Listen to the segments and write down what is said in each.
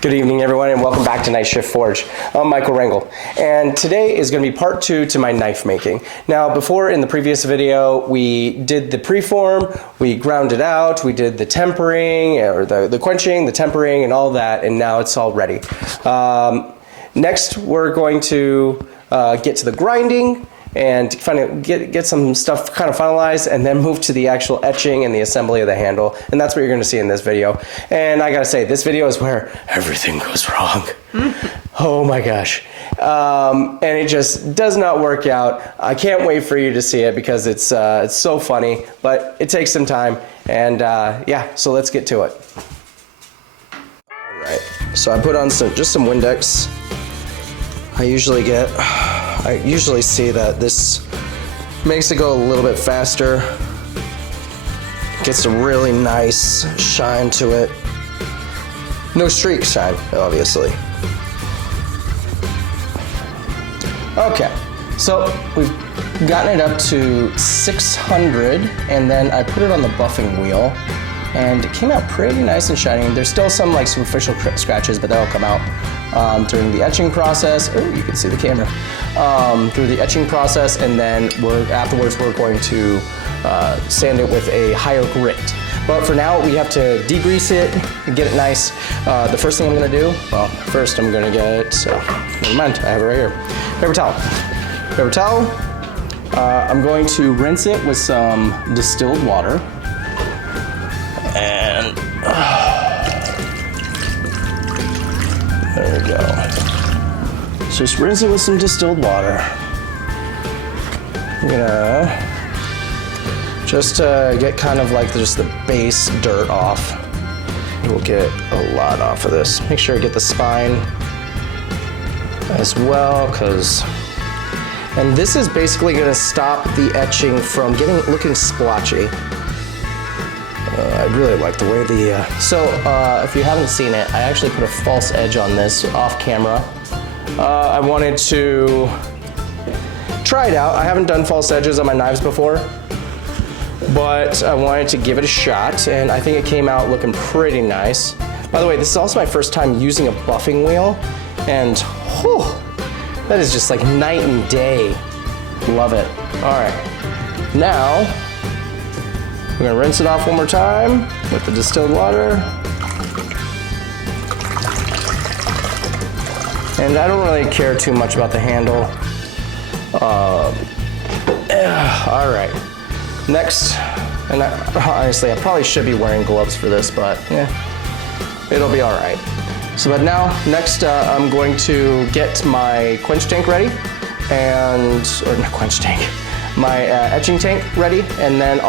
Good evening, everyone, and welcome back to Night Shift Forge. I'm Michael Rangel, and today is going to be part 2 to my knife making. Now, before in the previous video, we did the preform, we ground it out, we did the tempering, or the quenching, the tempering, and all that, and now it's all ready. Next, we're going to get to the grinding and get some stuff kind of finalized, and then move to the actual etching and the assembly of the handle, and that's what you're going to see in this video. And I gotta say, this video is where everything goes wrong. Oh my gosh. And it just does not work out. I can't wait for you to see it because it's so funny, but it takes some time, and yeah, so let's get to it. All right, so I put on just some Windex. I usually see that this makes it go a little bit faster. Gets a really nice shine to it. No streak shine, obviously. Okay, so we've gotten it up to 600, and then I put it on the buffing wheel, and it came out pretty nice and shiny. There's still some superficial scratches, but that'll come out during the etching process. Oh, you can see the camera. Through the etching process, and then afterwards we're going to sand it with a higher grit. But for now, we have to degrease it and get it nice. The first thing I'm gonna do, first I'm gonna get, never mind, I have it right here. Paper towel. Paper towel. I'm going to rinse it with some distilled water. And there we go. So just rinse it with some distilled water. I'm gonna just get kind of just the base dirt off. We'll get a lot off of this. Make sure I get the spine as well, and this is basically gonna stop the etching from looking splotchy. I really like the way so if you haven't seen it, I actually put a false edge on this off camera. I wanted to try it out. I haven't done false edges on my knives before, but I wanted to give it a shot, and I think it came out looking pretty nice. By the way, this is also my first time using a buffing wheel, and whew, that is just like night and day. Love it. All right, now we're gonna rinse it off one more time with the distilled water. And I don't really care too much about the handle. All right, next, and honestly, I probably should be wearing gloves for this, but yeah, it'll be all right. So, but now, next, I'm going to get my quench tank ready, or not quench tank, my etching tank ready, and then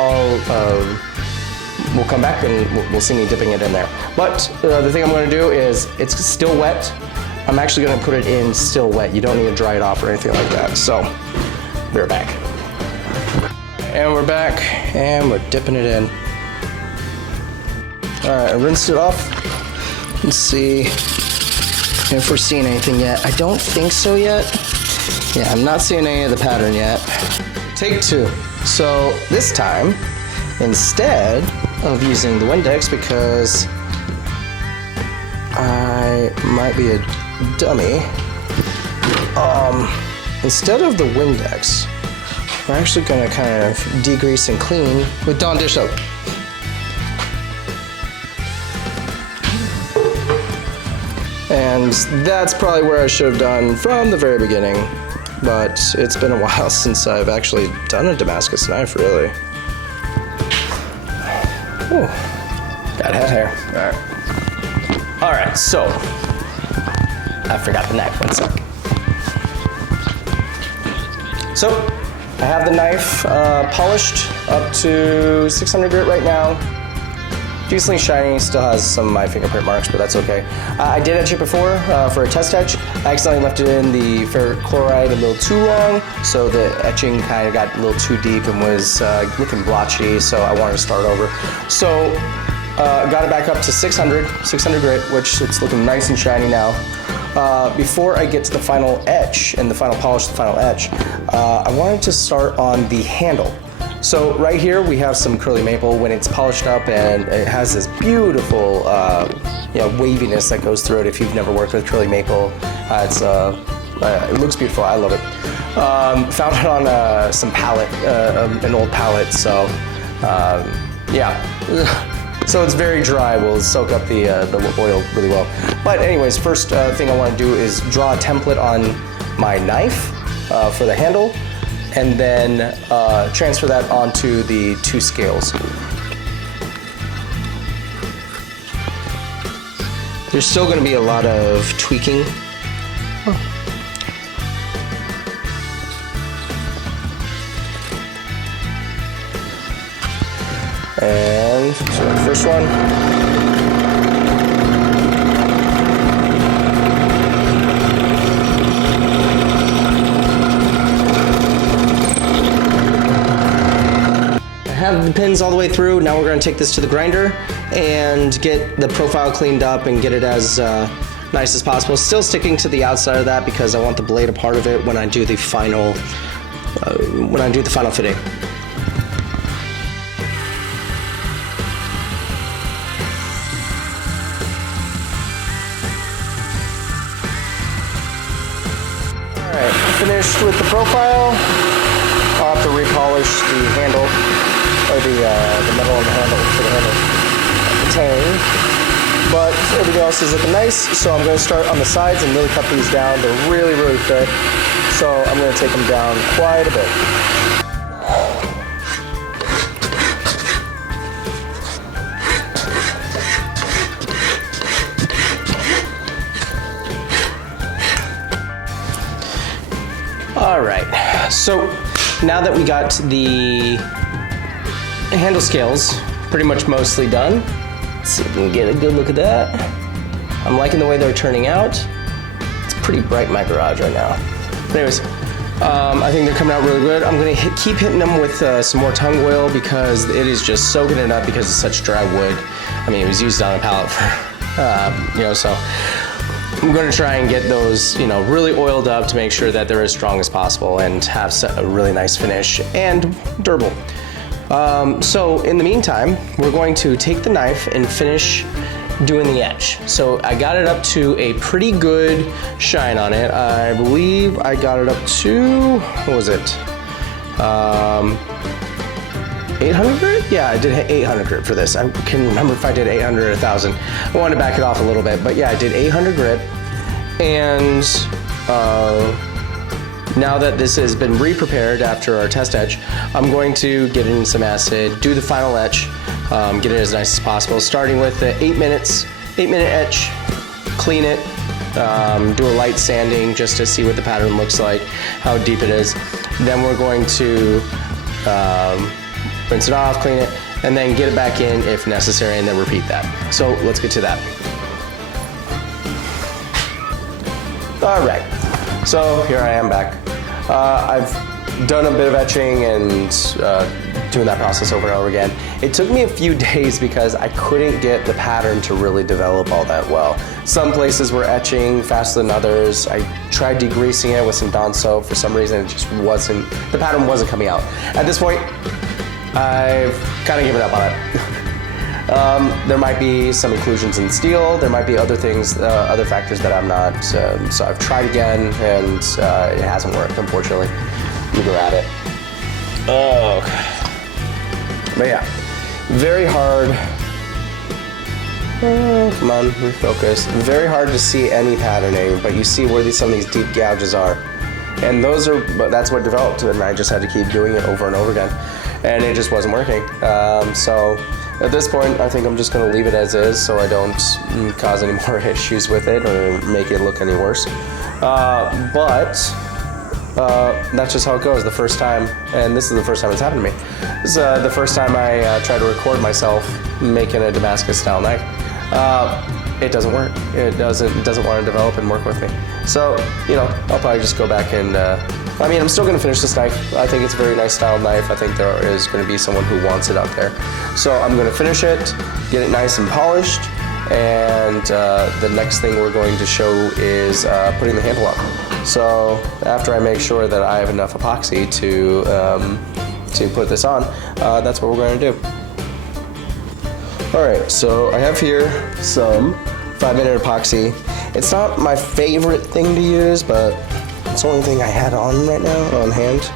we'll come back and we'll see me dipping it in there. But the thing I'm going to do is, it's still wet. I'm actually going to put it in still wet. You don't need to dry it off or anything like that. So, we're back. And we're back, and we're dipping it in. All right, I rinsed it off. Let's see if we're seeing anything yet. I don't think so yet. Yeah, I'm not seeing any of the pattern yet. Take 2. So this time, instead of using the Windex, because I might be a dummy, instead of the Windex, we're actually gonna kind of degrease and clean with Dawn dish soap. And that's probably where I should have done from the very beginning, but it's been a while since I've actually done a Damascus knife, really. Ooh, got head hair. All right. All right, so I forgot the knife, 1 sec. So I have the knife polished up to 600 grit right now. Decently shiny, still has some of my fingerprint marks, but that's okay. I did etch it before for a test etch. I accidentally left it in the ferric chloride a little too long, so the etching kind of got a little too deep and was looking blotchy, so I wanted to start over. So got it back up to 600 grit, which it's looking nice and shiny now. Before I get to the final etch and the final polish, the final etch, I wanted to start on the handle. So right here we have some curly maple. When it's polished up and it has this beautiful waviness that goes through it. If you've never worked with acrylic maple, it looks beautiful. I love it. Found it on some palette, an old palette. So yeah, so it's very dry. Will soak up the oil really well. But anyways, first thing I want to do is draw a template on my knife for the handle, and then transfer that onto the 2 scales. There's still going to be a lot of tweaking. And so the first one. I have the pins all the way through. Now we're going to take this to the grinder and get the profile cleaned up and get it as nice as possible. Still sticking to the outside of that because I want the blade a part of it when I do the final fitting. Alright, finished with the profile. I'll have to repolish the handle, or the metal on the handle for the handle of the tang. But everything else is looking nice, so I'm going to start on the sides and really cut these down. They're really, really thick, so I'm going to take them down quite a bit. All right, so now that we got the handle scales pretty much mostly done, let's see if we can get a good look at that. I'm liking the way they're turning out. It's pretty bright in my garage right now. But anyways, I think they're coming out really good. I'm gonna keep hitting them with some more tung oil because it is just soaking it up because it's such dry wood. I mean, it was used on a pallet for, so I'm going to try and get those, really oiled up to make sure that they're as strong as possible and have a really nice finish and durable. So in the meantime, we're going to take the knife and finish doing the edge. So I got it up to a pretty good shine on it. I believe I got it up to, what was it? 800 grit? Yeah, I did 800 grit for this. I can remember if I did 800 or 1,000. I wanted to back it off a little bit, but yeah, I did 800 grit. And now that this has been re-prepared after our test etch, I'm going to get in some acid, do the final etch, get it as nice as possible, starting with the 8-minute etch, clean it, do a light sanding just to see what the pattern looks like, how deep it is. Then we're going to rinse it off, clean it, and then get it back in if necessary, and then repeat that. So let's get to that. All right, so here I am back. I've done a bit of etching and doing that process over and over again. It took me a few days because I couldn't get the pattern to really develop all that well. Some places were etching faster than others. I tried degreasing it with some Dawn soap. For some reason, it just wasn't, the pattern wasn't coming out. At this point, I've kind of given up on it. There might be some inclusions in steel. There might be other things, other factors that I'm not. So I've tried again, and it hasn't worked, unfortunately. We go at it. Oh, but yeah, very hard. Oh, come on, refocus. Very hard to see any patterning, but you see where some of these deep gouges are, and that's what developed, and I just had to keep doing it over and over again, and it just wasn't working. So at this point, I think I'm just going to leave it as is, so I don't cause any more issues with it or make it look any worse. But that's just how it goes the first time, and this is the first time it's happened to me. This is the first time I try to record myself making a Damascus style knife. It doesn't work. It doesn't want to develop and work with me. So, I'll probably just go back and, I'm still going to finish this knife. I think it's a very nice style knife. I think there is going to be someone who wants it out there. So I'm going to finish it, get it nice and polished, and the next thing we're going to show is putting the handle on. So after I make sure that I have enough epoxy to put this on, that's what we're going to do. All right, so I have here some 5-minute epoxy. It's not my favorite thing to use, but it's the only thing I had on right now, on hand.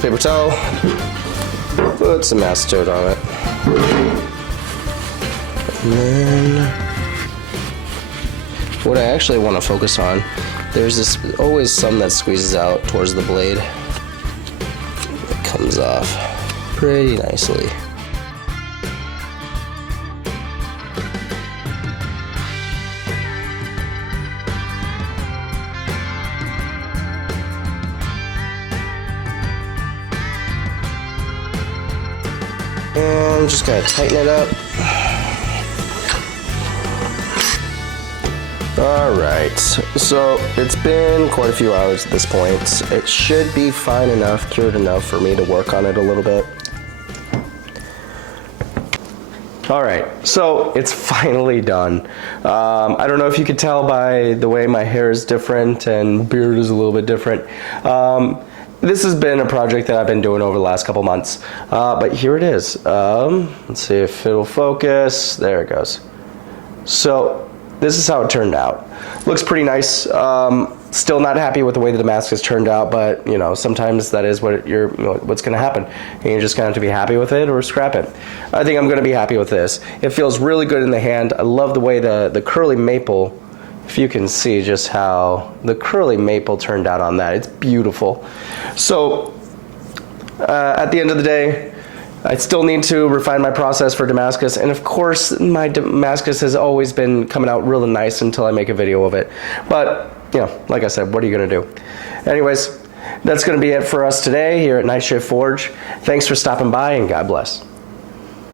Paper towel, put some acetate on it. And then, what I actually want to focus on, there's this always some that squeezes out towards the blade. It comes off pretty nicely. And just gotta tighten it up. Alright, so it's been quite a few hours at this point. It should be fine enough, cured enough for me to work on it a little bit. Alright, so it's finally done. I don't know if you could tell by the way my hair is different and beard is a little bit different. This has been a project that I've been doing over the last couple months, but here it is. Let's see if it'll focus. There it goes. So this is how it turned out. Looks pretty nice. Still not happy with the way the Damascus turned out, but you know, sometimes that is what what's going to happen, and you're just going to have to be happy with it or scrap it. I think I'm going to be happy with this. It feels really good in the hand. I love the way the curly maple. If you can see just how the curly maple turned out on that, it's beautiful. So at the end of the day, I still need to refine my process for Damascus, and of course my Damascus has always been coming out really nice until I make a video of it. But you know, like I said, what are you gonna do? Anyways, that's gonna be it for us today here at Night Shift Forge. Thanks for stopping by, and God bless.